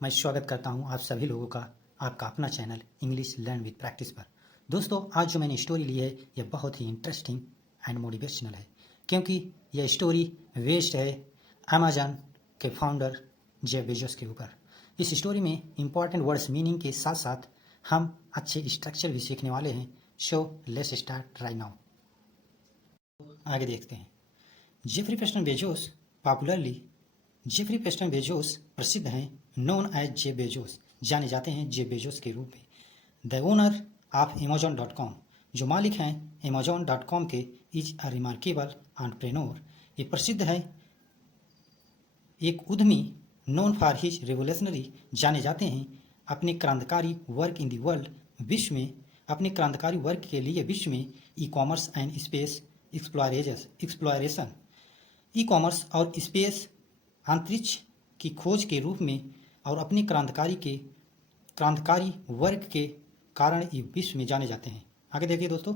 मैं स्वागत करता हूं आप सभी लोगों का आपका अपना channel English learn with practice पर। दोस्तों, आज जो मैंने स्टोरी ली है यह बहुत ही इंटरेस्टिंग एंड मोटिवेशनल है, क्योंकि यह स्टोरी बेस्ड है अमेजन के फाउंडर जेफ बेजोस के ऊपर। इस स्टोरी में इंपॉर्टेंट वर्ड्स मीनिंग के साथ साथ हम अच्छे स्ट्रक्चर भी सीखने वाले हैं। So let's start right now. आगे देखते हैं। Jeffrey Preston Bezos popularly Jeffrey Preston Bezos प्रसिद्ध हैं, नोन एज जे बेजोस, जाने जाते हैं जे बेजोस के रूप में। द ओनर ऑफ Amazon.com, जो मालिक हैं Amazon.com के, इज अ रिमार्केबल एंटरप्रेन्योर, ये प्रसिद्ध है एक उद्यमी, नोन फॉर हिज रेवोल्यूशनरी, जाने जाते हैं अपने क्रांतिकारी वर्क इन द वर्ल्ड, विश्व में अपने क्रांतिकारी वर्क के लिए विश्व में e commerce and space exploration, e commerce और स्पेस अंतरिक्ष की खोज के रूप में, और अपने क्रांतिकारी वर्क के कारण ये विश्व में जाने जाते हैं। आगे देखिए दोस्तों,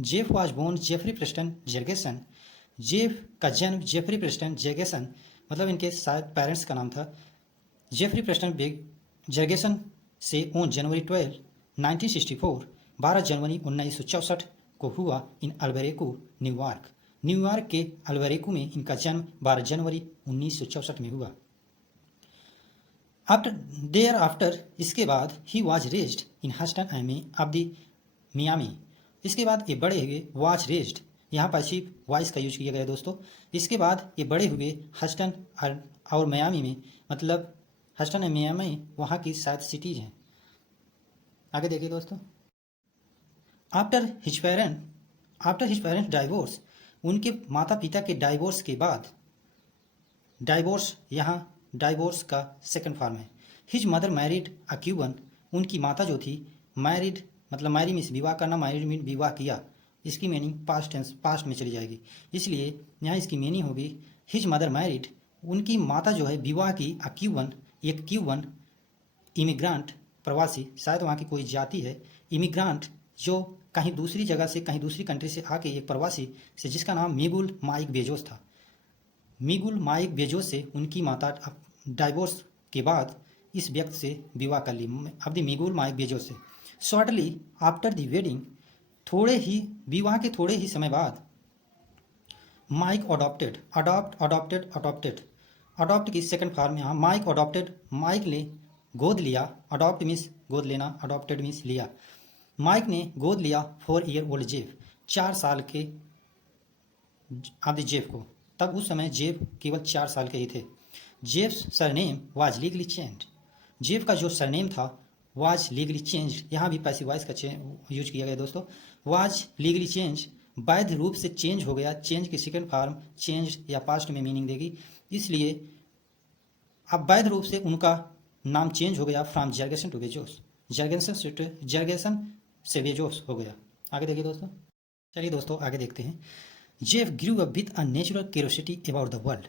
Jeff was born Jeffrey Preston Jorgensen. Jeff का जन्म जेफरी प्रेस्टन जर्गेसन, मतलब इनके शायद पेरेंट्स का नाम था जेफरी प्रेस्टन जर्गेसन, से ऑन जनवरी 12, 1964, 12 जनवरी 1964 को हुआ इन अल्बेरेको, न्यूयॉर्क। न्यूयॉर्क के अल्बेरेको में इनका जन्म 12 जनवरी 1964 में हुआ। आफ्टर इसके बाद he was raised in हस्टन of the Miami. इसके बाद ये बड़े हुए, वाज रेज्ड यहाँ पर सिर्फ वॉइस का यूज किया गया दोस्तों। इसके बाद ये बड़े हुए हस्टन और मियामी में, मतलब हस्टन और मियामी वहाँ की शायद सिटीज हैं। आगे देखिए दोस्तों, आफ्टर हिज पेरेंट्स डाइवोर्स, उनके माता पिता के डाइवोर्स के बाद, डाइवोर्स यहाँ डाइवोर्स का सेकंड फॉर्म है। हिज मदर मैरिड अ क्यूबन, उनकी माता जो थी, मैरिड मतलब मैरी मीन्स विवाह करना, मैरिड मीन विवाह किया, इसकी मीनिंग पास्ट में चली जाएगी, इसलिए यहाँ इसकी मीनिंग होगी हिज मदर मैरिड, उनकी माता जो है विवाह की, अ क्यूबन, एक क्यूबन इमिग्रांट, प्रवासी, शायद वहाँ की कोई जाति है, इमिग्रांट जो कहीं दूसरी जगह से, कहीं दूसरी कंट्री से आके, एक प्रवासी से, जिसका नाम मिगुल माइक बेजोस था। मिगुल माइक बेजोस से उनकी माता डाइवोर्स के बाद इस व्यक्ति से विवाह कर ली, अब दी मिगुल माइक बेजोस से। शॉर्टली आफ्टर द वेडिंग, विवाह के थोड़े ही समय बाद, माइक अडॉप्ट की सेकंड फॉर्म यहाँ माइक अडॉप्टेड, माइक ने गोद लिया, अडॉप्ट मीन्स गोद लेना, अडॉप्टेड मीन्स लिया, माइक ने गोद लिया 4 ईयर ओल्ड जेफ, 4 साल के आदि जेफ को। तब उस समय जेफ केवल 4 साल के ही थे। Jeff surname was legally changed, Jeff का जो सरनेम था वाज लीगली चेंज्ड, यहाँ भी पैसिव वॉइस का यूज किया गया दोस्तों। वाज लीगली चेंज, वैध रूप से चेंज हो गया, चेंज की सेकंड फॉर्म चेंज या पास्ट में मीनिंग देगी, इसलिए अब वैध रूप से उनका नाम चेंज हो गया फ्रॉम जर्गेसन टू बेजोस, जर्गेसन से बेजोस हो गया। आगे देखिए दोस्तों, चलिए दोस्तों आगे देखते हैं। Jeff grew up with a natural curiosity about the world,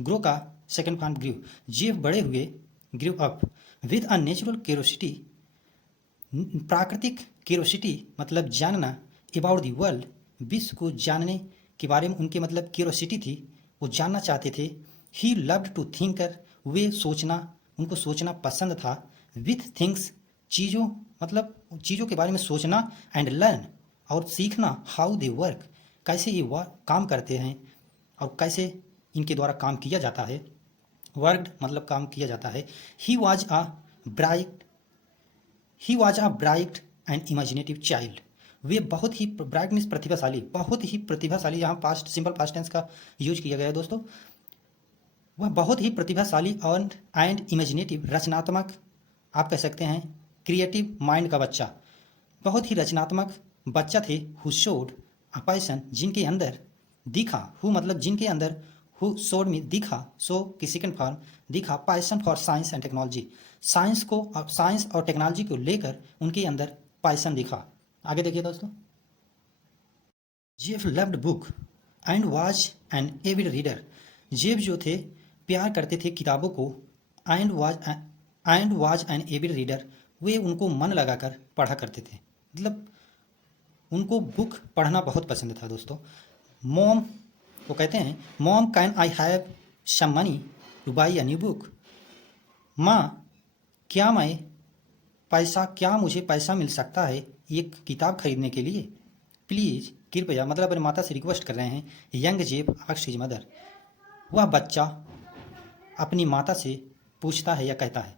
grow का सेकंड फॉर्म ग्रू, जेफ बड़े हुए, grew up with a natural curiosity, प्राकृतिक क्यूरियोसिटी मतलब जानना, अबाउट द वर्ल्ड, विश्व को जानने के बारे में उनके मतलब क्यूरियोसिटी थी, वो जानना चाहते थे। ही लव्ड टू थिंकर, वे सोचना, उनको सोचना पसंद था। विथ थिंग्स, चीज़ों मतलब चीज़ों के बारे में सोचना, एंड लर्न और सीखना, हाउ दे वर्क, कैसे ये काम करते हैं और कैसे इनके द्वारा काम किया जाता है, वर्कड मतलब काम किया जाता है। He was a bright and imaginative child, वे बहुत ही, ब्राइट मीन्स प्रतिभाशाली, बहुत ही प्रतिभाशाली, यहाँ पास्ट सिंपल पास्ट टेंस का यूज किया गया है दोस्तों। वह बहुत ही प्रतिभाशाली और एंड इमेजिनेटिव, रचनात्मक, आप कह सकते हैं क्रिएटिव माइंड का बच्चा, बहुत ही रचनात्मक बच्चा थे। हु शोड अ पैशन, जिनके अंदर दिखा, हु मतलब जिनके अंदर, हु शोड में दिखा, सो की सेकंड फॉर्म दिखा, passion for science and technology, science और टेक्नोलॉजी को लेकर उनके अंदर पैशन दिखा। आगे देखिए दोस्तों, Jeff loved book and was an avid reader, Jeff जो थे प्यार करते थे किताबों को, and was an avid reader, वे उनको मन लगाकर पढ़ा करते थे, मतलब उनको बुक पढ़ना बहुत पसंद था दोस्तों। मॉम, वो कहते हैं, mom can I have some money to buy a new book, माँ क्या मुझे पैसा मिल सकता है एक किताब खरीदने के लिए? प्लीज़ कृपया, मतलब अपनी माता से रिक्वेस्ट कर रहे हैं। Young Jeff asked his mother, वह बच्चा अपनी माता से पूछता है या कहता है।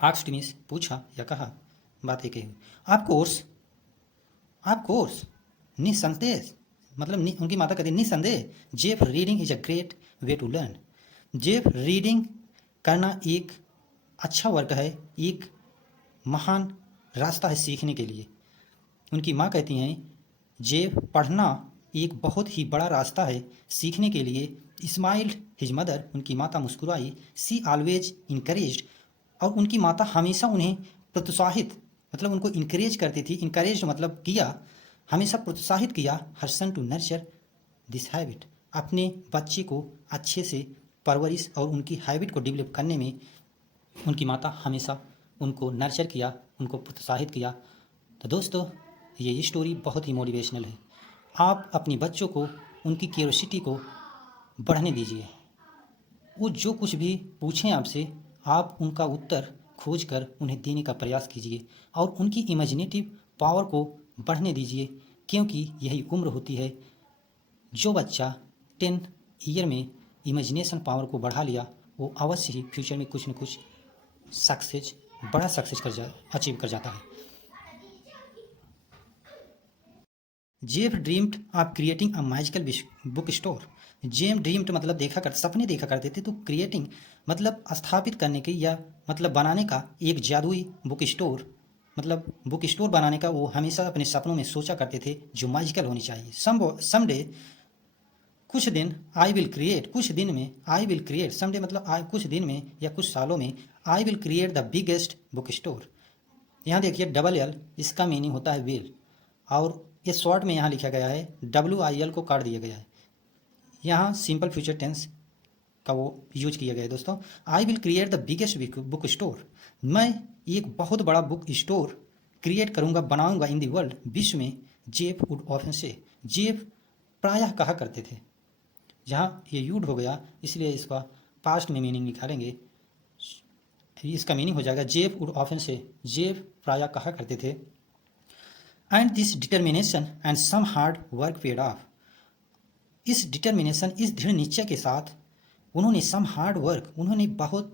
आस्क्ड मीन्स पूछा या कहा, बात एक ही हुई। ऑफ कोर्स, निस्संदेह, मतलब उनकी माता कहती है निस्संदेह, Jeff reading is a great way to learn. Jeff reading करना एक अच्छा वर्क है, एक महान रास्ता है सीखने के लिए। उनकी माँ कहती हैं जेफ पढ़ना एक बहुत ही बड़ा रास्ता है सीखने के लिए। स्माइल्ड हिज मदर, उनकी माता मुस्कुराई। सी ऑलवेज इनकरेज्ड, और उनकी माता हमेशा उन्हें प्रोत्साहित, मतलब उनको इनकरेज करती थी। इनकरेज मतलब किया, हमेशा प्रोत्साहित किया। हर सन टू नर्चर दिस हैबिट, अपने बच्चे को अच्छे से परवरिश और उनकी हैबिट को डेवलप करने में उनकी माता हमेशा उनको नर्चर किया, उनको प्रोत्साहित किया। तो दोस्तों, ये स्टोरी बहुत ही मोटिवेशनल है। आप अपने बच्चों को उनकी क्यूरियोसिटी को बढ़ने दीजिए। वो जो कुछ भी पूछें आपसे, आप उनका उत्तर खोज कर उन्हें देने का प्रयास कीजिए और उनकी इमेजिनेटिव पावर को बढ़ने दीजिए, क्योंकि यही उम्र होती है। जो बच्चा 10 ईयर में इमेजिनेशन पावर को बढ़ा लिया, वो अवश्य ही फ्यूचर में कुछ न कुछ बड़ा सक्सेस अचीव कर जाता है। Jeff dreamed of creating a magical bookstore. Jeff dreamed मतलब सपने देखा करते थे, तो क्रिएटिंग मतलब स्थापित करने की या मतलब बनाने का एक जादुई बुक स्टोर, मतलब बुक स्टोर बनाने का वो हमेशा अपने सपनों में सोचा करते थे, जो मैजिकल होनी चाहिए। समडे, कुछ दिन, आई विल क्रिएट, कुछ दिन में, आई विल क्रिएट, समडे मतलब कुछ दिन में या कुछ सालों में, I will create the biggest book store. यहाँ देखिए डबल एल, इसका मीनिंग होता है विल, और ये शॉर्ट में यहाँ लिखा गया है, WIL को काट दिया गया है। यहाँ सिंपल फ्यूचर टेंस का वो यूज किया गया है दोस्तों। I will create the biggest book store, मैं एक बहुत बड़ा बुक स्टोर क्रिएट करूँगा, बनाऊँगा इन दी वर्ल्ड, विश्व में। Jeff would often say, Jeff प्रायः कहा करते थे। जहाँ ये यूड हो गया, इसलिए इसका पास्ट में मीनिंग निकालेंगे, इसका मीनिंग हो जाएगा Jeff would often say, Jeff प्रायः कहा करते थे। And this determination and some hard work paid off, इस डिटर्मिनेशन, इस दृढ़ निश्चय के साथ उन्होंने सम हार्ड वर्क, उन्होंने बहुत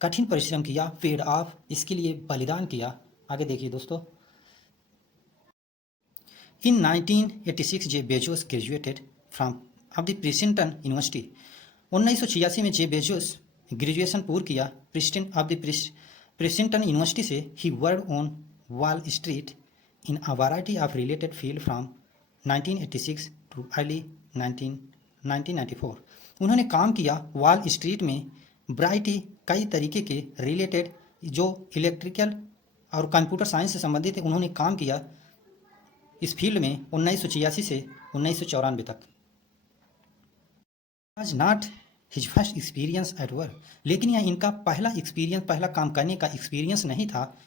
कठिन परिश्रम किया, पेड ऑफ, इसके लिए बलिदान किया। आगे देखिए दोस्तों। In 1986 J Bezos graduated from of the Princeton University. 1986 में जे बेजोस ग्रेजुएशन पूर्ण किया प्रिंसटन यूनिवर्सिटी से। He work on Wall Street in a variety of related field from 1986 to early 1994। उन्होंने काम किया वॉल स्ट्रीट में, वैरायटी कई तरीके के रिलेटेड, जो इलेक्ट्रिकल और कंप्यूटर साइंस से संबंधित है, उन्होंने काम किया इस फील्ड में 1986 से 1994 तक। आज not his first experience at work, लेकिन यह इनका पहला एक्सपीरियंस, पहला काम करने का एक्सपीरियंस नहीं था।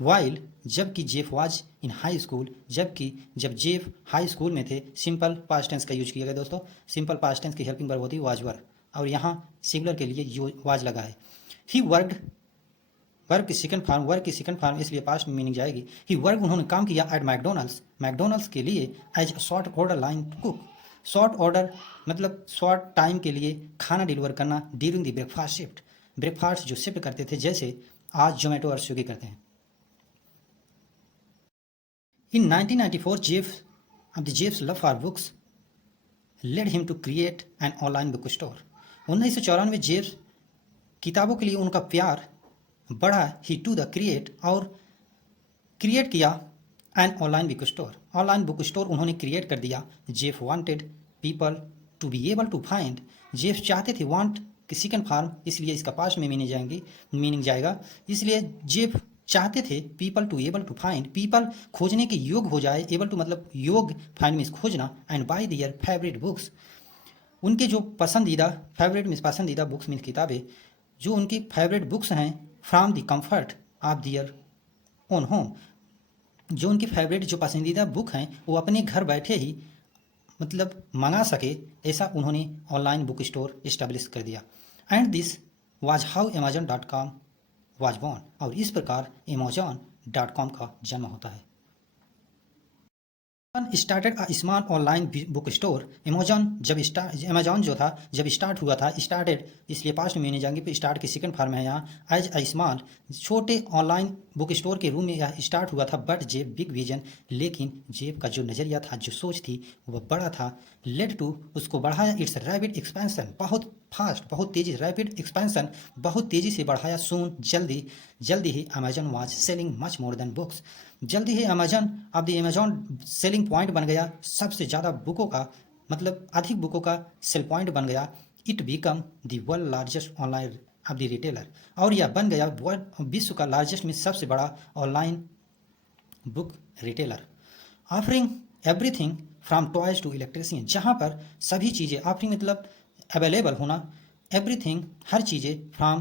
वाइल, जबकि Jeff was in high school, जब जेफ हाई स्कूल में थे। सिंपल पास्ट टेंस का यूज किया गया दोस्तों। सिंपल पास्ट टेंस की हेल्पिंग वर्ब होती है वाज वर, और यहाँ सिंगुलर के लिए वाज लगा है। ही वर्कड, वर्क की सेकंड फॉर्म, इसलिए पास्ट में मीनिंग जाएगी। ही वर्क, उन्होंने काम किया एट मैकडोनल्ड्स के लिए, as short order line cook. Short order मतलब शॉर्ट टाइम के लिए खाना डिलीवर करना, during the breakfast shift, breakfast जो शिफ्ट करते थे, जैसे आज जोमेटो और स्विगी करते हैं। In 1994, Jeff's love for books led him to create an online bookstore. 1994 में जेफ किताबों के लिए उनका प्यार बढ़ा, ही टू द क्रिएट, और क्रिएट किया an online bookstore. Online bookstore उन्होंने क्रिएट कर दिया। Jeff wanted people to be able to find, Jeff चाहते थे, वांट की सेकंड फॉर्म, इसलिए इसका पास्ट में मीनिंग जाएगा। इसलिए जेफ चाहते थे people to able to find, people खोजने के योग हो जाए, एबल टू मतलब योग, फाइंड मीन्स खोजना, and by their favourite books, उनके जो पसंदीदा, फेवरेट मीन्स पसंदीदा, बुक्स मीन्स किताबें, जो उनकी फेवरेट बुक्स हैं, from the comfort of their own home, जो उनकी फेवरेट, जो पसंदीदा बुक हैं, वो अपने घर बैठे ही मतलब मंगा सके, ऐसा उन्होंने ऑनलाइन बुक स्टोर इस्टेब्लिश कर दिया। And this was how Amazon.com was born, और इस प्रकार Amazon.com का जन्म होता है। Started a small online book store. Amazon जो था जब स्टार्ट हुआ था, स्टार्टेड इसलिए पास्ट में मीनिंग जाएंगे, फिर स्टार्ट की सेकंड फॉर्म है यहाँ एज अ स्मॉल, छोटे ऑनलाइन बुक स्टोर के रूम में यह स्टार्ट हुआ था। बट जेब बिग विजन, लेकिन जेब का जो नज़रिया था, जो सोच थी, वह बड़ा था। लेड टू, उसको बढ़ाया इट्स रैपिड एक्सपेंशन, बहुत फास्ट, बहुत तेजी, रैपिड एक्सपेंशन, बहुत तेजी से बढ़ाया। सून, जल्दी ही Amazon was selling much more than books, जल्दी ही अमेजन अब द अमेजॉन सेलिंग पॉइंट बन गया, सबसे ज़्यादा बुकों का, मतलब अधिक बुकों का सेल पॉइंट बन गया। It become the world largest online अब द रिटेलर, और यह बन गया विश्व का लार्जेस्ट में सबसे बड़ा online book retailer. Offering everything from toys to electrician, जहाँ पर सभी चीज़ें, ऑफरिंग मतलब अवेलेबल होना, एवरीथिंग हर चीज़ें, फ्रॉम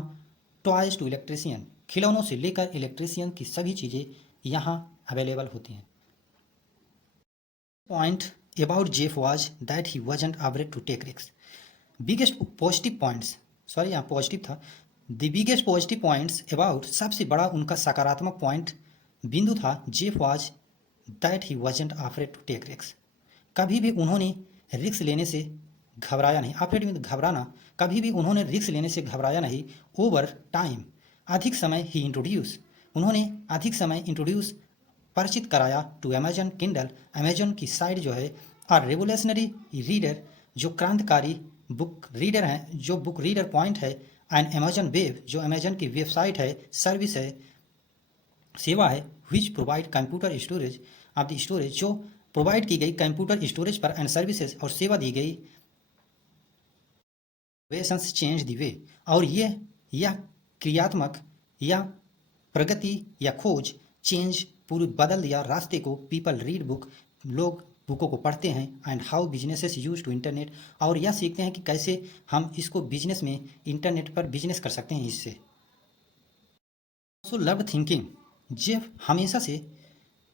टॉयज टू इलेक्ट्रिशियन, खिलौनों से लेकर इलेक्ट्रिशियन की सभी चीज़ें यहाँ अवेलेबल होती हैं। Point about Jeff was that he wasn't afraid to take risk. Biggest positive points, sorry यहाँ पॉजिटिव था, the biggest positive points about, सबसे बड़ा उनका सकारात्मक पॉइंट बिंदु था, Jeff was that he wasn't afraid to take risk, कभी भी उन्होंने रिस्क लेने से घबराया नहीं। अफ्रेड में घबराना, कभी भी उन्होंने रिस्क लेने से घबराया नहीं। ओवर टाइम, अधिक समय ही इंट्रोड्यूस, उन्होंने अधिक समय इंट्रोड्यूस परिचित कराया टू अमेजन किंडल, अमेजन की साइट जो है, और रेवोल्यूशनरी रीडर, जो क्रांतिकारी बुक रीडर हैं, जो बुक रीडर पॉइंट है, एंड अमेजन वेब, जो अमेजन की वेबसाइट है, सर्विस है, सेवा है, which provide computer storage of the storage, जो प्रोवाइड की गई कंप्यूटर स्टोरेज पर एंड सर्विसेज, और सेवा दी गई। वेशंस चेंज द वे, और यह क्रियात्मक या प्रगति या खोज, चेंज पूरी बदल दिया रास्ते को। पीपल रीड बुक, लोग बुकों को पढ़ते हैं। And how businesses use to internet, और यह सीखते हैं कि कैसे हम इसको बिजनेस में, इंटरनेट पर बिजनेस कर सकते हैं इससे। सो लव थिंकिंग, जेफ हमेशा से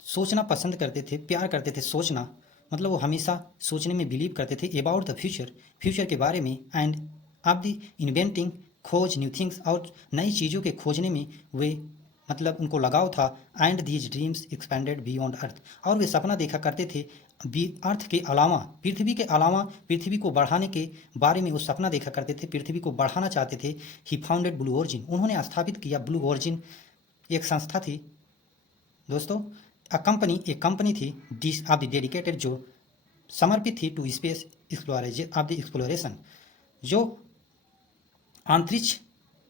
सोचना पसंद करते थे, प्यार करते थे सोचना, मतलब वो हमेशा सोचने में बिलीव करते थे। अबाउट द फ्यूचर, फ्यूचर के बारे में। एंड ऑफ द इन्वेंटिंग, खोज न्यू थिंग्स, और नई चीज़ों के खोजने में वे, मतलब उनको लगाव था। And these dreams expanded beyond अर्थ, और वे सपना देखा करते थे अर्थ के अलावा, पृथ्वी के अलावा, पृथ्वी को बढ़ाने के बारे में वो सपना देखा करते थे, पृथ्वी को बढ़ाना चाहते थे। ही फाउंडेड ब्लू ओरिजिन, उन्होंने स्थापित किया ब्लू ओरिजिन, एक संस्था थी दोस्तों, एक कंपनी थी डिस ऑफ द डेडिकेटेड, जो समर्पित थी टू स्पेस एक्सप्लोरेशन, जो अंतरिक्ष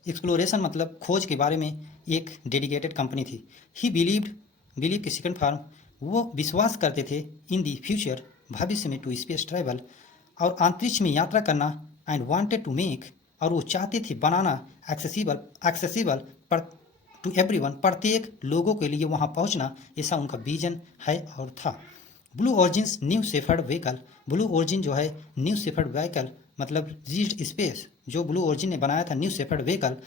एक्सप्लोरेशन मतलब खोज के बारे में एक डेडिकेटेड कंपनी थी। ही बिलीव की सेकंड फॉर्म, वो विश्वास करते थे इन दी फ्यूचर, भविष्य में, टू स्पेस ट्रैवल, और अंतरिक्ष में यात्रा करना। एंड वांटेड टू मेक, और वो चाहते थे बनाना, एक्सेसिबल पर टू एवरीवन, प्रत्येक लोगों के लिए वहाँ पहुँचना, ऐसा उनका विजन है और था। Blue origins new shepherd vehicle, blue origin जो है न्यू शेफर्ड व्हीकल, मतलब रीच्ड स्पेस, जो ब्लू ओरिजिन ने बनाया था न्यू शेफर्ड व्हीकल,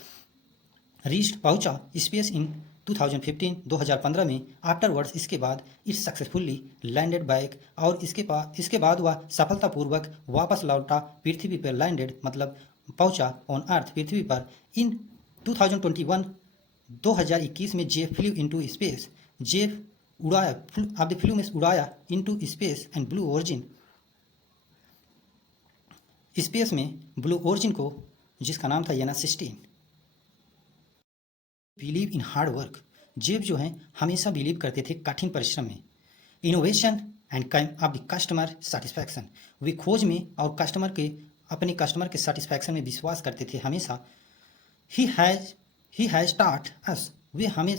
रीच्ड पहुंचा स्पेस इन 2015 में। आफ्टरवर्ड्स, इसके बाद, इट सक्सेसफुली लैंडेड बैक, और इसके बाद वह सफलतापूर्वक वापस लौटा पृथ्वी पर। लैंडेड मतलब पहुंचा ऑन अर्थ, पृथ्वी पर। इन 2021 में Jeff flu into space, Jeff उड़ाया, अब द फ्लू में उड़ाया into space and blue origin, space में ब्लू ओरिजिन को, जिसका नाम था याना 16। बिलीव इन हार्ड वर्क, जेब जो हैं हमेशा बिलीव करते थे कठिन परिश्रम में। Innovation and of the customer satisfaction, वे खोज में और अपने कस्टमर के सेटिस्फैक्शन में विश्वास करते थे हमेशा। ही हैज़ टॉट अस, वे हमें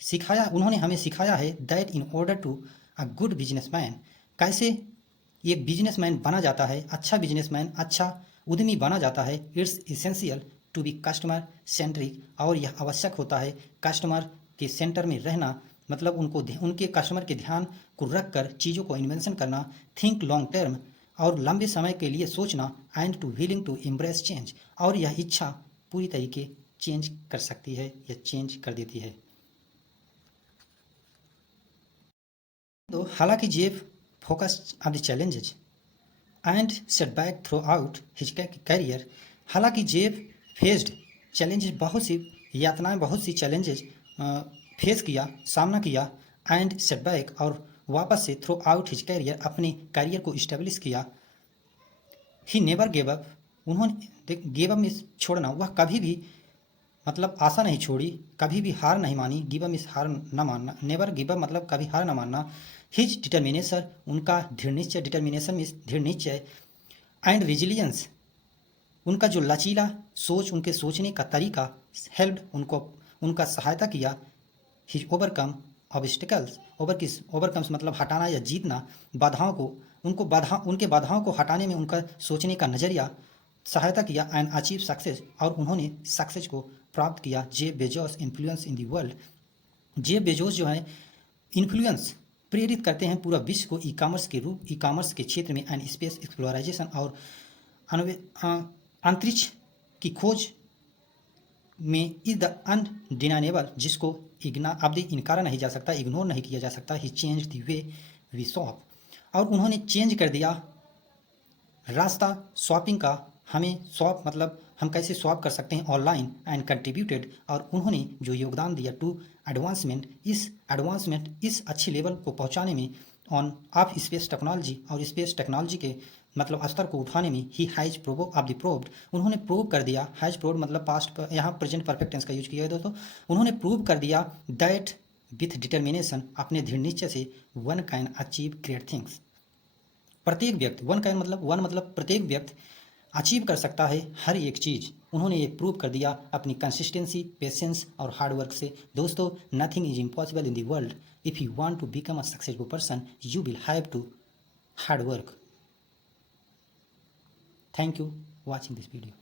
सिखाया, उन्होंने हमें सिखाया है that in order to a good businessman, कैसे एक बिजनेसमैन बना जाता है, अच्छा बिजनेसमैन, अच्छा उद्यमी बना जाता है। It's essential to be customer centric, और यह आवश्यक होता है कस्टमर के सेंटर में रहना, मतलब उनके कस्टमर के ध्यान को रखकर चीज़ों को इन्वेंशन करना। थिंक लॉन्ग टर्म, और लंबे समय के लिए सोचना। And to willing to embrace change, और यह इच्छा पूरी तरीके चेंज कर सकती है या चेंज कर देती है। तो हालांकि Jeff focused on the challenges and setback throughout his career, हालांकि जेफ फेस्ड चैलेंजेस, बहुत सी यातनाएं, बहुत सी चैलेंजेस फेस किया, सामना किया, एंड सेटबैक, और वापस से थ्रू आउट हिज कैरियर अपने करियर को इस्टेब्लिश किया। ही नेवर गेव अप, उन्होंने गेव अप में छोड़ना, वह कभी भी मतलब आशा नहीं छोड़ी, कभी भी हार नहीं मानी। गिव अप मीन्स हार न मानना, नेवर गिव अप मतलब कभी हार न मानना। हिज डिटर्मिनेशन, उनका दृढ़ निश्चय, डिटर्मिनेशन मीन्स दृढ़ निश्चय, एंड रेजिलियंस, उनका जो लचीला सोच, उनके सोचने का तरीका, हेल्प उनको, उनका सहायता किया। हिज ओवरकम ऑब्स्टिकल्स, ओवरकम्स मतलब हटाना या जीतना, बाधाओं को, उनके बाधाओं को हटाने में उनका सोचने का नज़रिया सहायता किया। एंड अचीव सक्सेस, और उन्होंने सक्सेस को प्राप्त किया। Jeff Bezos influence in the world, Jeff Bezos जो है इन्फ्लुएंस, प्रेरित करते हैं पूरा विश्व को ई कॉमर्स के क्षेत्र में, एंड स्पेस एक्सप्लोराइजेशन, और अंतरिक्ष की खोज में, इज द अनडिनाइबल, जिसको अब इनकारा नहीं जा सकता, इग्नोर नहीं किया जा सकता। He change the way we shop, और उन्होंने चेंज कर दिया रास्ता शॉपिंग का। हमें शॉप मतलब हम कैसे शॉप कर सकते हैं ऑनलाइन, एंड कंट्रीब्यूटेड, और उन्होंने जो योगदान दिया टू एडवांसमेंट, इस अच्छे लेवल को पहुंचाने में, ऑन ऑफ स्पेस टेक्नोलॉजी, और स्पेस टेक्नोलॉजी के मतलब स्तर को उठाने में। ही हैज प्रूव्ड, उन्होंने प्रूव कर दिया। हैज प्रूव्ड मतलब पास्ट, यहाँ प्रेजेंट परफेक्ट टेंस का यूज किया है दोस्तों। उन्होंने प्रूव कर दिया दैट विथ डिटर्मिनेशन, अपने दृढ़ निश्चय से, one can achieve great things, प्रत्येक व्यक्ति, वन मतलब प्रत्येक व्यक्ति अचीव कर सकता है हर एक चीज़। उन्होंने ये प्रूव कर दिया अपनी कंसिस्टेंसी, पेशेंस और हार्डवर्क से। दोस्तों, nothing is impossible in the world, if you want to become a successful person you will have to hard work. Thank you watching this video.